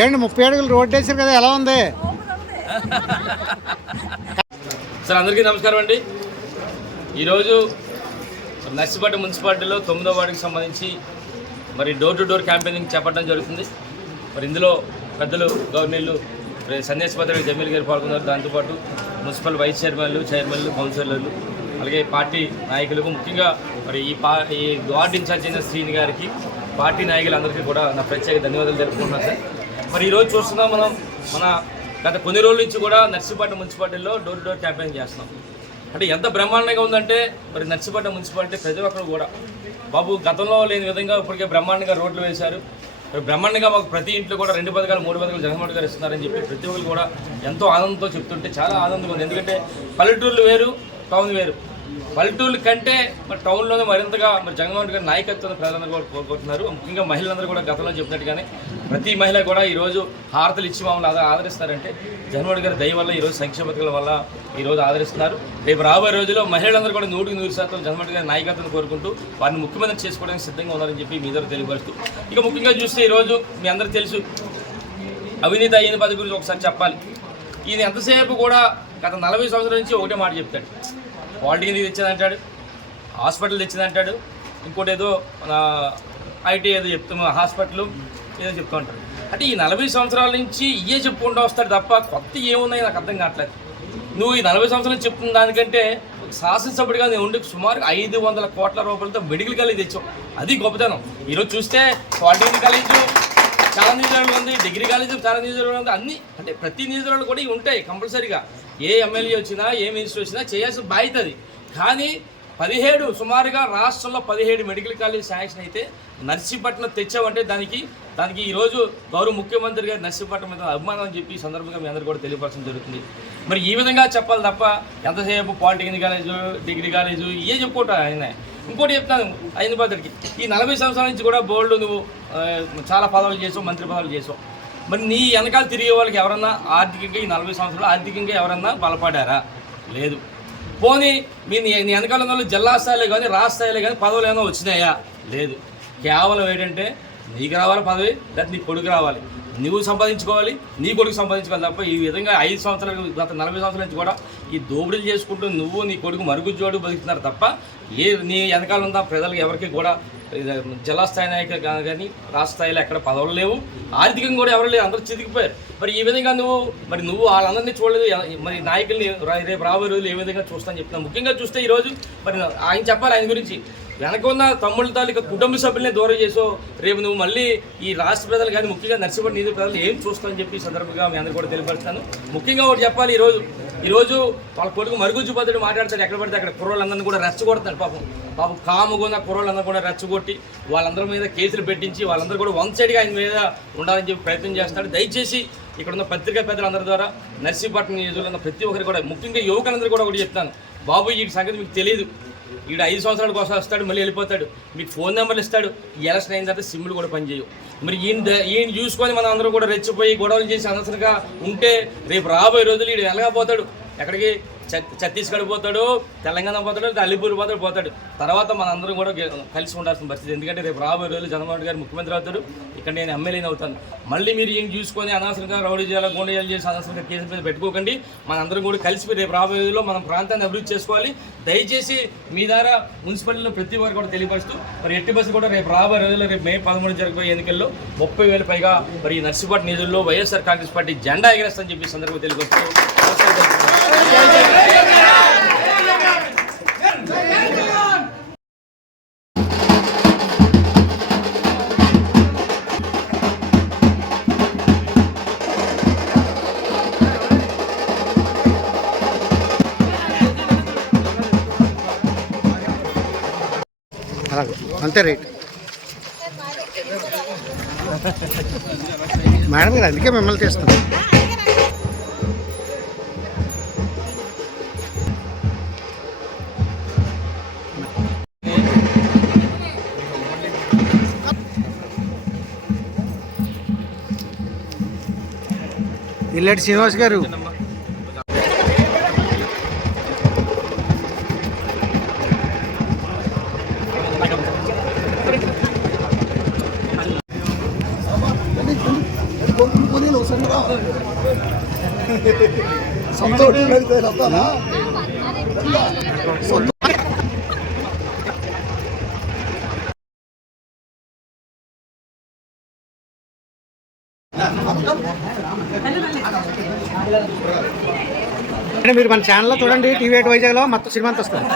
ఏమండి ముప్పై అడుగులు రోడ్ వేసారు కదా ఎలా ఉంది? సార్ అందరికీ నమస్కారం అండి. ఈరోజు నర్సిపేట మున్సిపాలిటీలో తొమ్మిదో వార్డుకి సంబంధించి మరి డోర్ టు డోర్ క్యాంపెయినింగ్ చేపట్టడం జరుగుతుంది. మరి ఇందులో పెద్దలు గవర్నర్లు మరి పత్రిక జమీల్ గారు పాల్గొన్నారు. దాంతోపాటు మున్సిపల్ వైస్ చైర్మన్లు చైర్మన్లు కౌన్సిలర్లు అలాగే పార్టీ నాయకులకు ముఖ్యంగా మరి ఈ పా ఈ వార్డు ఇన్ఛార్జ్ అయిన శ్రీని గారికి పార్టీ నాయకులందరికీ కూడా నా ప్రత్యేక ధన్యవాదాలు తెలుపుకుంటున్నాను సార్. మరి ఈరోజు చూస్తున్నాం మనం మన గత కొన్ని రోజుల నుంచి కూడా నర్సీపట్నం మున్సిపాలిటీలో డోర్ టు డోర్ క్యాంపెయిన్ చేస్తున్నాం. అంటే ఎంత బ్రహ్మాండంగా ఉందంటే మరి నర్సీపట్నం మున్సిపాలిటీ ప్రతి ఒక్కరు కూడా. బాబు గతంలో లేని విధంగా ఇప్పటికే బ్రహ్మాండంగా రోడ్లు వేశారు. మరి బ్రహ్మాండంగా మాకు ప్రతి ఇంట్లో కూడా రెండు పథకాలు మూడు పథకాలు జగన్మోహన్ గారు ఇస్తున్నారని చెప్పి ప్రతి ఒక్కరు కూడా ఎంతో ఆనందంతో చెప్తుంటే చాలా ఆనందంగా ఉంది. ఎందుకంటే పల్లెటూర్లు వేరు టౌన్ వేరు. పల్లెటూళ్ళ కంటే మరి టౌన్లోనే మరింతగా మరి జగన్మోహన్ గారి నాయకత్వం ప్రజలందరూ కూడా కోరుకుంటున్నారు ముఖ్యంగా మహిళలందరూ కూడా గతంలో చెప్పినట్టుగానే ప్రతి మహిళ కూడా ఈరోజు హారతలు ఇచ్చి మమ్మల్ని ఆదరిస్తారంటే జగన్మోహన్ గారి దయ వల్ల ఈరోజు సంక్షేమ పథకాల వల్ల ఈరోజు ఆదరిస్తున్నారు. రేపు రాబోయే రోజుల్లో మహిళలందరూ కూడా నూటికి నూరు శాతం జగన్మోహన్ గారి నాయకత్వం కోరుకుంటూ వారిని ముఖ్యమంత్రి చేసుకోవడానికి సిద్ధంగా ఉన్నారని చెప్పి మీ దగ్గర తెలియపరుస్తూ ఇక ముఖ్యంగా చూస్తే ఈరోజు మీ అందరూ తెలుసు అవినీతి అయిన పదవి గురించి ఒకసారి చెప్పాలి. ఈయన ఎంతసేపు కూడా గత నలభై సంవత్సరాల నుంచి ఒకటే మాట చెప్తాడు. పాలిటెక్నిక్ తెచ్చిందంటాడు హాస్పిటల్ తెచ్చిందంటాడు ఇంకోటి ఏదో మన ఐటీ ఏదో చెప్తున్నా హాస్పిటల్ ఏదో చెప్తూ ఉంటాడు. అంటే ఈ నలభై సంవత్సరాల నుంచి ఇవే చెప్పుకుంటూ వస్తాడు తప్ప కొత్త ఏమున్నాయి నాకు అర్థం కావట్లేదు. నువ్వు ఈ నలభై సంవత్సరాలు చెప్తున్న దానికంటే శాసనసభ్యుడిగా నేను ఉండి సుమారు ఐదు వందల కోట్ల రూపాయలతో మెడికల్ కాలేజ్ తెచ్చావు. అది గొప్పతనం. ఈరోజు చూస్తే పాలిటెక్నిక్ కాలేజు చాలా నియోజకవర్గాలు ఉంది డిగ్రీ కాలేజ్ చాలా నియోజకవర్గాలు ఉంది. అన్ని అంటే ప్రతి నియోజకవర్గాలు కూడా ఇవి ఉంటాయి కంపల్సరీగా. ఏ ఎమ్మెల్యే వచ్చినా ఏ మినిస్టర్ వచ్చినా చేయాల్సిన బాధ్యత అది. కానీ పదిహేడు సుమారుగా రాష్ట్రంలో పదిహేడు మెడికల్ కాలేజ్ శాంక్షన్ అయితే నర్సీపట్నం తెచ్చామంటే దానికి దానికి ఈరోజు గౌరవ ముఖ్యమంత్రి గారు నర్సీపట్నం మీద అభిమానం అని చెప్పి ఈ సందర్భంగా మీ అందరూ కూడా తెలియపరచడం జరుగుతుంది. మరి ఈ విధంగా చెప్పాలి తప్ప ఎంతసేపు పాలిటెక్నిక్ కాలేజు డిగ్రీ కాలేజు ఇవే చెప్పుకుంటా ఆయన. ఇంకోటి చెప్తాను అయిన బాధడికి ఈ నలభై సంవత్సరాల నుంచి కూడా బోర్డు నువ్వు చాలా పదవులు చేసావు మంత్రి పదవులు చేసావు. మరి నీ వెనకాల తిరిగే వాళ్ళకి ఎవరన్నా ఆర్థికంగా ఈ నలభై సంవత్సరాలు ఆర్థికంగా ఎవరన్నా బలపడారా? లేదు. పోనీ మీ నీ వెనకాల ఉన్న వాళ్ళు జిల్లా స్థాయిలో కానీ రాష్ట్ర స్థాయిలో కానీ పదవులు ఏమైనా వచ్చినాయా? లేదు. కేవలం ఏంటంటే నీకు రావాలి పదవి లేదా నీ కొడుకు రావాలి. నువ్వు సంపాదించుకోవాలి నీ కొడుకు సంపాదించుకోవాలి తప్ప ఈ విధంగా ఐదు సంవత్సరాలు గత నలభై సంవత్సరాల నుంచి కూడా ఈ దోపిడీలు చేసుకుంటూ నువ్వు నీ కొడుకు మరుగుజ్జోడు బతుకుతున్నారు తప్ప ఏ నీ వెనకాల ఉన్న ప్రజలకు ఎవరికి కూడా జిల్లా స్థాయి నాయకులు కానీ రాష్ట్ర స్థాయిలో ఎక్కడ పదవులు లేవు. ఆర్థికంగా కూడా ఎవరు లేరు అందరూ చితికిపోయారు. మరి ఈ విధంగా నువ్వు మరి నువ్వు వాళ్ళందరినీ చూడలేదు మరి నాయకుల్ని రేపు రాబోయే రోజులు ఏ విధంగా చూస్తాను చెప్తున్నా ముఖ్యంగా చూస్తే ఈరోజు మరి ఆయన చెప్పాలి ఆయన గురించి. వెనక ఉన్న తమ్ముళ్ళ తాలూకా కుటుంబ సభ్యుల్ని దూరం చేసో రేపు నువ్వు మళ్ళీ ఈ రాష్ట్ర ప్రజలు కానీ ముఖ్యంగా నర్సిపడి నిధుల ప్రజలు ఏం చూస్తావని చెప్పి సందర్భంగా మీ అందరూ కూడా తెలియపరుస్తాను. ముఖ్యంగా ఒకటి చెప్పాలి ఈరోజు ఈరోజు వాళ్ళ కొడుకు మరుగుజ్జు పద్ధతి మాట్లాడతాడు. ఎక్కడ పడితే అక్కడ కుర్రోళ్ళందరినీ కూడా రెచ్చగొడతాడు పాపం. పాపం కాముగున్న కుర్రోళ్ళందరూ కూడా రెచ్చగొట్టి వాళ్ళందరి మీద కేసులు పెట్టించి వాళ్ళందరూ కూడా వన్ సైడ్గా ఆయన మీద ఉండాలని చెప్పి ప్రయత్నం చేస్తున్నాడు దయచేసి ఇక్కడ ఉన్న పత్రికా పెద్దలందరి ద్వారా నర్సీపట్నం నియోజకవర్గంలో ప్రతి ఒక్కరు కూడా ముఖ్యంగా యువకులందరూ కూడా ఒకటి చెప్తాను. బాబు ఈ సంగతి మీకు తెలియదు ఈడు ఐదు సంవత్సరాల కోసం వస్తాడు మళ్ళీ వెళ్ళిపోతాడు. మీకు ఫోన్ నెంబర్లు ఇస్తాడు. ఈ ఎలక్షన్ అయిన తర్వాత సిమ్లు కూడా పనిచేయవు. మరి ఈయన ఈయన చూసుకొని మనం అందరూ కూడా రెచ్చిపోయి గొడవలు చేసి అనవసరంగా ఉంటే రేపు రాబోయే రోజులు ఈడు వెళ్ళకపోతాడు. ఎక్కడికి? ఛత్తీస్గఢ్ పోతాడు తెలంగాణ పోతాడు లేదా అలీపూర్ పోతాడు పోతాడు. తర్వాత మనందరం కూడా కలిసి ఉండాల్సిన పరిస్థితి. ఎందుకంటే రేపు రాబోయే రోజులు చంద్రబాబు గారు ముఖ్యమంత్రి అవుతాడు ఇక్కడ నేను ఎమ్మెల్యేని అవుతాను. మళ్ళీ మీరు ఏం చూసుకొని అనవసరంగా రౌడీ చేయాలి గుండెలు చేసి అనవసరంగా కేసు మీద పెట్టుకోకండి. మనందరం కూడా కలిసి రేపు రాబోయే రోజుల్లో మనం ప్రాంతాన్ని అభివృద్ధి చేసుకోవాలి. దయచేసి మీ ద్వారా మున్సిపాలిటీలో ప్రతి వారు కూడా తెలియపరుస్తూ మరి ఎట్టి బస్సు కూడా రేపు రాబోయే రోజుల్లో రేపు మే పదమూడు జరగబోయే ఎన్నికల్లో ముప్పై వేల పైగా మరి ఈ నర్సీపట్నం నిధుల్లో వైఎస్ఆర్ కాంగ్రెస్ పార్టీ జెండా ఎగరేస్తని చెప్పి సందర్భంగా తెలియపరుస్తూ అంతే రేట్. మేడం గారు అందుకే మిమ్మల్ని తీస్తున్నాం. ఇల్లటి శ్రీనివాస్ గారు. కొనుక్కుని సంతోషం అంటే మీరు మన ఛానల్లో చూడండి టీవీ ఎయిట్ వైజాగ్లో మొత్తం సినిమా అంతా వస్తుంది.